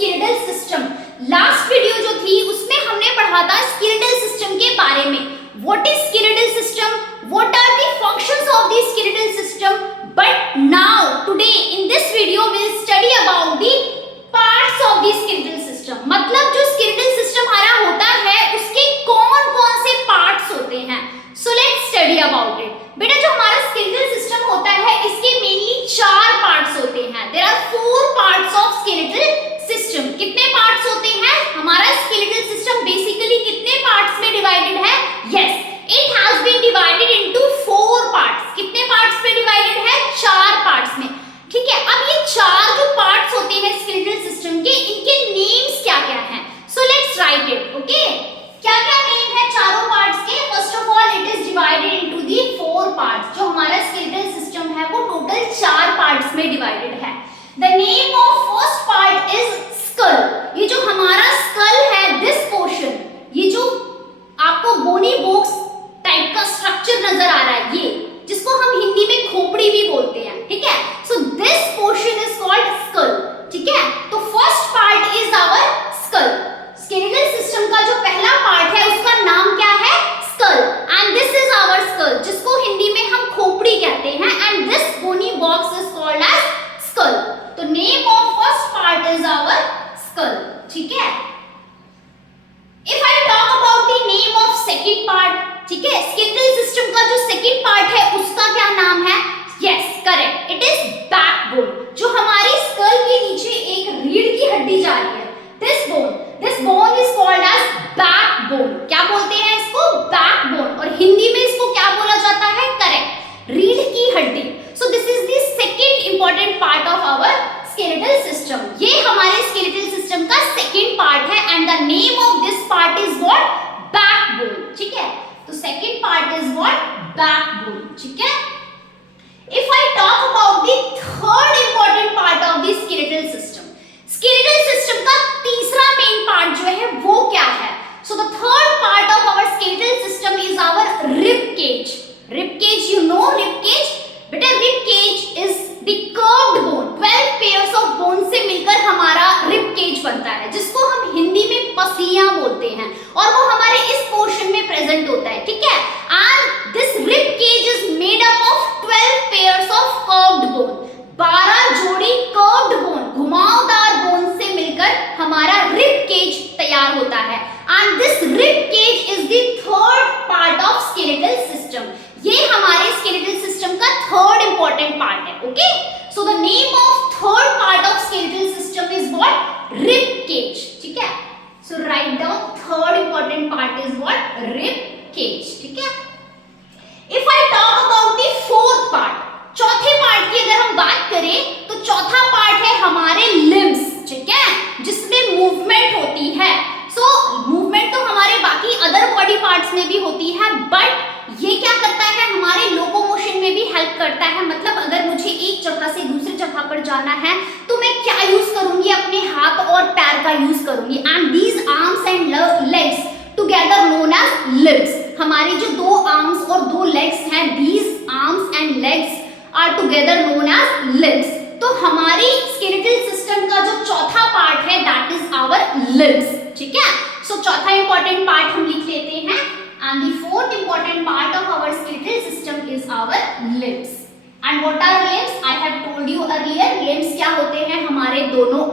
Skeletal system. Last video जो थी उसमें हमने पढ़ा था स्केलेटल सिस्टम के बारे में। What is skeletal system, what are the functions of the skeletal system. But now today in this video we will study about the parts of the skeletal system. मतलब जो स्केलेटल सिस्टम हमारा होता है उसके कौन-कौन से पार्ट्स होते हैं। So let's study about it. बेटा जो हमारा स्केलेटल सिस्टम होता है इसके मेनली 4 पार्ट्स होते हैं। There are 4 parts of skeletal system. कितने पार्ट्स होते हैं? हमारा स्केलेटल सिस्टम बेसिकली कितने पार्ट्स में डिवाइडेड है? Yes, it has been divided into 4 parts. कितने पार्ट्स में डिवाइडेड है? 4 पार्ट्स में। ठीक है, अब ये 4 जो पार्ट्स होते हैं स्केलेटल सिस्टम के, इनके नेम्स क्या-क्या हैं? So let's write it. Okay, क्या-क्या नेम है चारों पार्ट्स के? First of all it is divided into the 4 parts. जो हमारा स्केलेटल सिस्टम है वो टोटल 4 पार्ट्स में डिवाइडेड है। The name of first part is skull. ये जो हमारा स्कल है, दिस पोर्शन, ये जो आपको बोनी बॉक्स टाइप का स्ट्रक्चर नजर आ रहा है, ये जिसको हम हिंदी में खोपड़ी भी बोलते हैं। ठीक है, so this portion is called skull. ठीक है, तो first part is our skull. Skeletal system का जो पहला पार्ट है उसका नाम क्या है? Skull. And this is our skull, जिसको हिंदी में हम खोपड़ी कहते हैं। And this bony box is called as skull. तो name of first part is our skull. ठीक है, if I talk about the name of second part, ठीक है, स्केलेटल सिस्टम का जो सेकंड पार्ट है उसका क्या नाम है? Yes, correct, it is backbone. जो हमारी स्कल के नीचे एक रीढ़ की हड्डी जा रही है, this bone is called as backbone. क्या बोलते हैं इसको? बैकबोन। और हिंदी में इसको क्या बोला जाता है? करेक्ट, रीढ़ की हड्डी। So this is the second important part of our skeletal system. ये हमारे स्केलेटल सिस्टम का सेकंड पार्ट है and the name of this part is what? Backbone. ठीक है, तो second part is what? Backbone. ठीक है, if I talk about the third important part of the skeletal system, skeletal system का तीसरा main part जो है वो क्या है? So the third part of our skeletal system is our rib cage. Rib cage, you know rib cage? बेटा rib cage is the curved bone. 12 pairs of bone से मिलकर हमारा रिब केज बनता है, जिसको हम हिंदी में पसलियां बोलते हैं, और वो हमारे इस पोर्शन में प्रेजेंट होता है। ठीक है, and this rib cage is made up of 12 pairs of curved bone. 12 जोड़ी कर्व्ड बोन, घुमावदार बोन से मिलकर हमारा रिब केज तैयार होता है। And this rib cage is the third part of skeletal system. ये हमारे स्केलेटल सिस्टम का थर्ड इंपॉर्टेंट पार्ट है। Okay, so the name of third part of skeletal system is what? Rib cage. ठीक है, so write down, third important part is what? Rib cage. ठीक है, if I talk about the fourth part, चौथे part की अगर हम बात करें तो चौथा पार्ट है हमारे लिम्स। ठीक है, जिसमें मूवमेंट होती है। सो मूवमेंट तो हमारे बाकी अदर बॉडी पार्ट्स में भी होती है, बट ये क्या करता है? हमारे लोकोमोशन में भी हेल्प करता है। मतलब अगर मुझे एक जगह से दूसरी जगह पर जाना है तो मैं क्या यूज करूंगी? अपने हाथ और पैर का यूज करूंगी। And these arms and legs together known as limbs. हमारी जो 2 आर्म्स और 2 लेग्स हैं, these arms and legs are together known as limbs. तो हमारी स्केलेटल सिस्टम का जो चौथा पार्ट है दैट इज आवर लिम्स। ठीक है, सो चौथा इंपॉर्टेंट पार्ट हम लिख लेते हैं। And the fourth important part of our skeletal system is our limbs. And what are limbs? I have told you earlier. Limbs क्या होते हैं? हमारे दोनों